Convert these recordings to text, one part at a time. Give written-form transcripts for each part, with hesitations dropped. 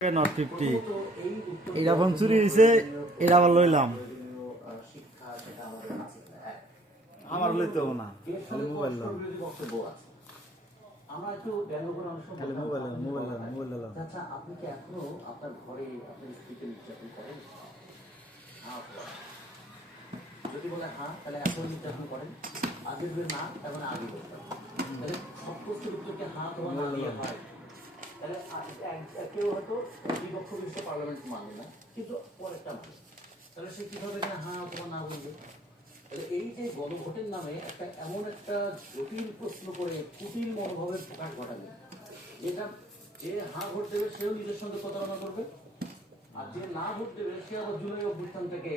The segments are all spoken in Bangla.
নট 50 এটা ফোন চুরি হয়েছে, এটা আবার লইলাম। আমার লইতেও না, খালি মোবাইল লইলাম। আমরা একটু ব্যঙ্গ করে অনেক সময় খালি মোবাইল লইলাম। আচ্ছা, আপনি কি এখনো আপনার ঘরে আপনার স্ত্রীকে নির্যাতন করেন? যদি বলে হ্যাঁ, তাহলে এখন নির্যাতন করেন। আগে যদি না, তার মানে আগে বলতাম। তাহলে সব প্রশ্নের উত্তরকে হ্যাঁ তোমার না দিয়ে হয়। তাহলে কেউ হয়তো বিপক্ষ বিশ্ব পার্লামেন্ট মানে না, কিন্তু পরেরটা মানে। তাহলে সে কিভাবে হ্যাঁ তোমার না বলবে? তাহলে এই যে গণভোটের নামে একটা এমন একটা জটিল প্রশ্ন করে কুটিল মনোভাবের প্রকাশ ঘটাবে, যেটা যে হ্যাঁ ভোট দেবে সেও নিজের সঙ্গে প্রতারণা করবে, আর যে না ভোট দেবে সে আবার জুলাই অভ্যুত্থান থেকে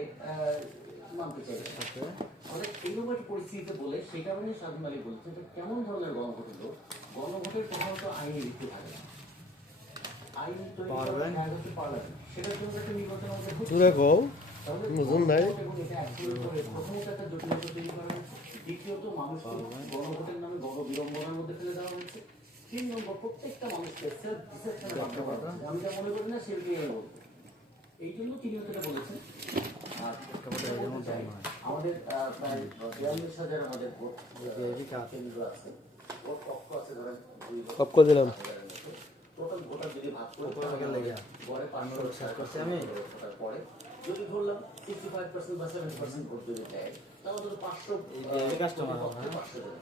মানতে চাইবে। আমাদের এইরকম একটা পরিস্থিতিতে বলে সেই কারণে স্বাধীন আলী বলছে যে কেমন ধরনের গণভোট হলো, গণভোটের প্রধানত আইনি ভিত্তি থাকে না। আইন তৈরি করা হচ্ছে পার্লামেন্ট, সেটার জন্য একটা নির্বাচন আমাদের প্রথমত একটা জটিলতা তৈরি করা হয়েছে, দ্বিতীয়ত মানুষকে গণভোটের নামে গণবিড়ম্বনার মধ্যে ফেলে দেওয়া হয়েছে, 3 নম্বর প্রত্যেকটা মানুষকে সেলফ ডিসেপশনে বাধ্য করা হয়েছে। আমি যা মনে করি না সেগুলি বলবো, এই জন্য তিনি এটা বলেছেন। আর আমাদের প্রায় 42,000 আমাদের ভোট কেন্দ্র আছে, ভোট কক্ষ আছে, ধরেন দিলাম টোটাল ভোটার যদি ভাগ করে গড়ে 500 আমি পরে যদি ধরলাম 65% বা 70% ভোট যদি দেয়, তাহলে তো 500 কাস্টমার 500 জন।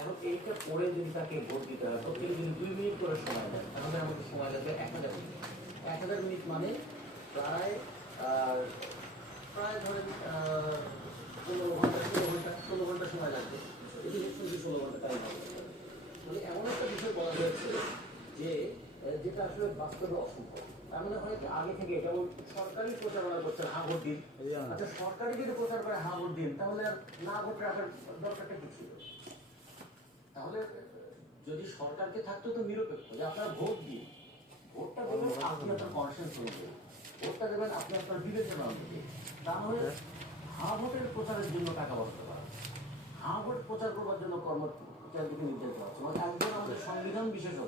এখন এইটা পরে যদি তাকে ভোট দিতে হয়, প্রত্যেকে যদি 2 মিনিট করে সময় দেয়, তাহলে আমাদের সময় লাগবে 1000 মিনিট। 1000 মিনিট মানে প্রায় ধরেন 16 ঘন্টা সময় লাগবে। এটি নিশ্চয়ই 16 ঘন্টা টাইম হবে। মানে এমন একটা বিষয় বলা হয়েছে যে যেটা আসলে বাস্তবে অসম্ভব। তার মানে হয় আগে থেকে যেমন সরকারি প্রচারণা করছেন হ্যাঁ ভোট দিন, আচ্ছা সরকারি যদি প্রচার করে হ্যাঁ ভোট দিন, তাহলে আর না ভোট রাখার দরকারটা কি ছিল? তাহলে যদি সরকারকে থাকতো তো নিরপেক্ষ, যে আপনারা ভোট দিন, ভোটটা দেবেন আপনি আপনার কনসেন্স অনুযায়ী, ভোটটা দেবেন আপনি আপনার বিবেচনা অনুযায়ী। তাহলে হ্যাঁ ভোটের প্রচারের জন্য টাকা বরাদ্দ করা, হ্যাঁ ভোট প্রচার করবার জন্য কর্মচারীকে নির্যাতিত হচ্ছে। মানে একজন আমাদের সংবিধান বিশেষজ্ঞ